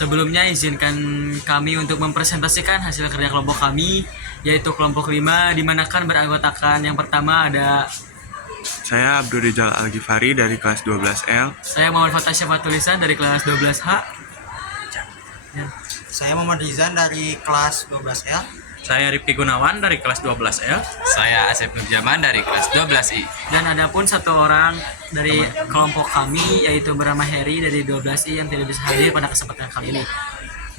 Sebelumnya izinkan kami untuk mempresentasikan hasil kerja kelompok kami, yaitu kelompok 5, di mana kan beranggotakan yang pertama ada Saya Abdul Rizal Al-Ghifari dari kelas 12L. saya Muhammad Fatasya Fatulisan dari kelas 12H. Saya Muhammad Rizan dari kelas 12L. Saya Rifki Gunawan dari kelas 12L. Saya Asep Nurjaman dari kelas 12I. Dan ada pun satu orang dari kelompok kami, yaitu bernama Heri dari 12I yang tidak bisa hadir pada kesempatan kali ini.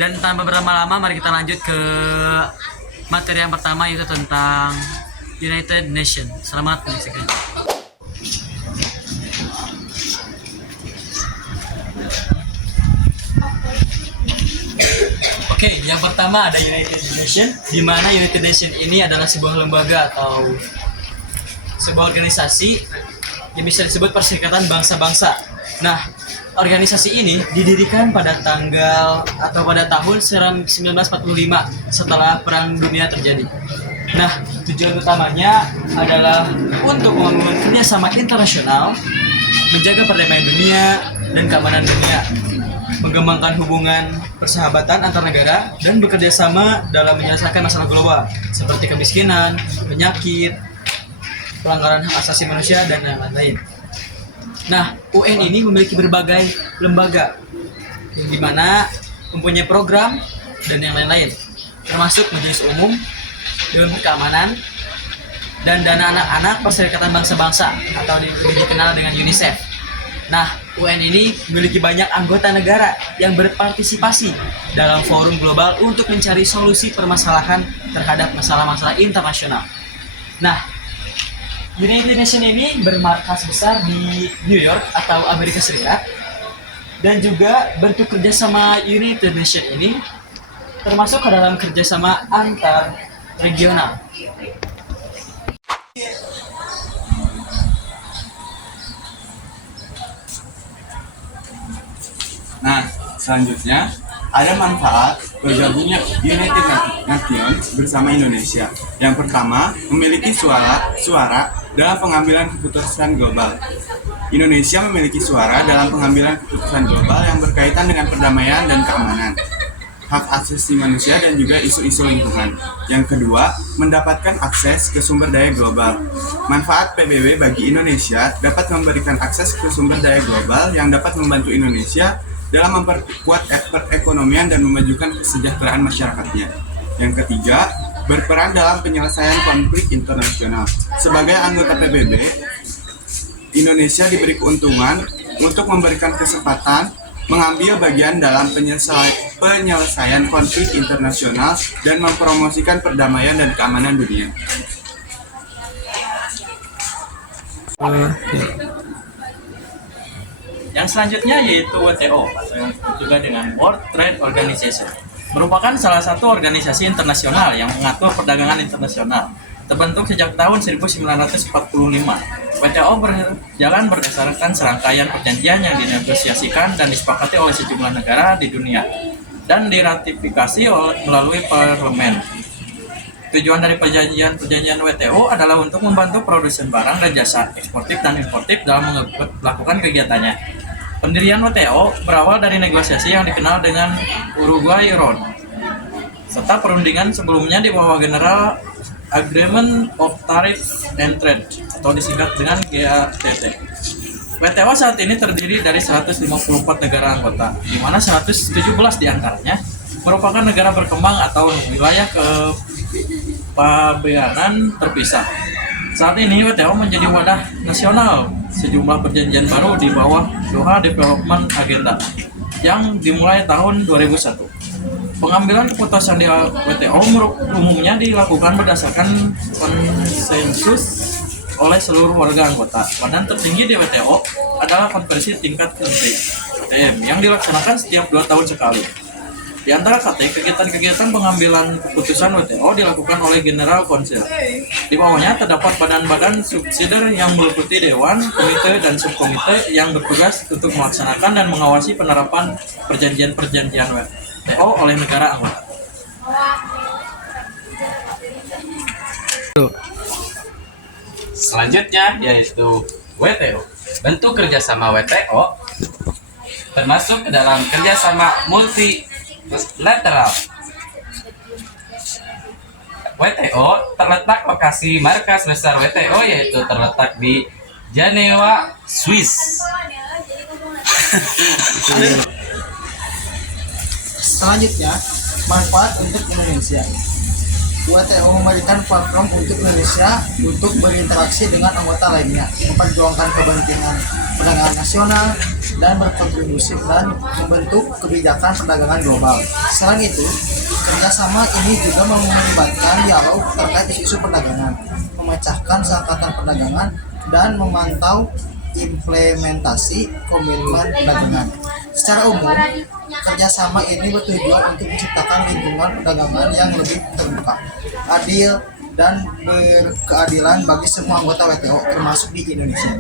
Dan tanpa berlama-lama, mari kita lanjut ke materi yang pertama, yaitu tentang United Nations. Selamat menyaksikan. Oke, yang pertama ada United Nations, di mana United Nations ini adalah sebuah lembaga atau sebuah organisasi yang bisa disebut Perserikatan Bangsa-Bangsa. Nah, organisasi ini didirikan pada tanggal atau pada tahun 1945 setelah Perang Dunia terjadi. Nah, tujuan utamanya adalah untuk membangun kerjasama internasional, menjaga perdamaian dunia dan keamanan dunia, mengembangkan hubungan persahabatan antar negara, dan bekerja sama dalam menyelesaikan masalah global seperti kemiskinan, penyakit, pelanggaran hak asasi manusia, dan lain-lain. Nah, UN ini memiliki berbagai lembaga yang dimana mempunyai program dan yang lain-lain, termasuk Majelis Umum, Dewan Keamanan, dan Dana Anak-anak Perserikatan Bangsa-Bangsa atau dikenal dengan UNICEF. Nah, UN ini memiliki banyak anggota negara yang berpartisipasi dalam forum global untuk mencari solusi permasalahan terhadap masalah-masalah internasional. Nah, United Nations ini bermarkas besar di New York atau Amerika Serikat, dan juga bentuk kerjasama United Nations ini termasuk ke dalam kerjasama antar regional. Nah, selanjutnya ada manfaat bergabungnya United Nations bersama Indonesia. Yang pertama, memiliki suara dalam pengambilan keputusan global. Indonesia memiliki suara dalam pengambilan keputusan global yang berkaitan dengan perdamaian dan keamanan, hak asasi manusia, dan juga isu-isu lingkungan. Yang kedua, mendapatkan akses ke sumber daya global. Manfaat PBB bagi Indonesia dapat memberikan akses ke sumber daya global yang dapat membantu Indonesia dalam memperkuat perekonomian dan memajukan kesejahteraan masyarakatnya. Yang ketiga, berperan dalam penyelesaian konflik internasional. Sebagai anggota PBB, Indonesia diberi keuntungan untuk memberikan kesempatan mengambil bagian dalam penyelesaian konflik internasional dan mempromosikan perdamaian dan keamanan dunia. Yang selanjutnya yaitu WTO, atau yang disebut juga dengan World Trade Organization. Merupakan salah satu organisasi internasional yang mengatur perdagangan internasional. Terbentuk sejak tahun 1945. WTO berjalan berdasarkan serangkaian perjanjian yang dinegosiasikan dan disepakati oleh sejumlah negara di dunia dan diratifikasi melalui parlemen. Tujuan dari perjanjian WTO adalah untuk membantu produsen barang dan jasa, eksportif dan importif dalam melakukan kegiatannya. Pendirian WTO berawal dari negosiasi yang dikenal dengan Uruguay Round, serta perundingan sebelumnya di bawah General Agreement of Tariff and Trade atau disingkat dengan GATT. WTO saat ini terdiri dari 154 negara anggota, di mana 117 diantaranya merupakan negara berkembang atau wilayah kepabeanan terpisah. Saat ini WTO menjadi wadah nasional sejumlah perjanjian baru di bawah Doha Development Agenda yang dimulai tahun 2001. Pengambilan keputusan di WTO umumnya dilakukan berdasarkan konsensus oleh seluruh warga anggota. Badan tertinggi di WTO adalah konferensi tingkat menteri (KTM) yang dilaksanakan setiap 2 tahun sekali. Di antara kegiatan-kegiatan pengambilan keputusan WTO dilakukan oleh General Council. Di bawahnya terdapat badan-badan subsidiar yang meliputi dewan, komite, dan subkomite yang bertugas untuk melaksanakan dan mengawasi penerapan perjanjian-perjanjian WTO oleh negara anggota. Selanjutnya yaitu WTO. Bentuk kerjasama WTO termasuk ke dalam kerjasama multi Multilateral. WTO terletak lokasi markas besar WTO yaitu terletak di Jenewa, Swiss. Selanjutnya, manfaat untuk Indonesia. WTO memberikan platform untuk Indonesia untuk berinteraksi dengan anggota lainnya, memperjuangkan kepentingan perdagangan nasional, dan berkontribusi dan membentuk kebijakan perdagangan global. Selain itu, kerjasama ini juga melibatkan dialog terkait isu-isu perdagangan, memecahkan sengketa perdagangan, dan memantau implementasi komitmen perdagangan. Secara umum, kerjasama ini bertujuan untuk menciptakan lingkungan perdagangan yang lebih terbuka, adil, dan berkeadilan bagi semua anggota WTO, termasuk di Indonesia.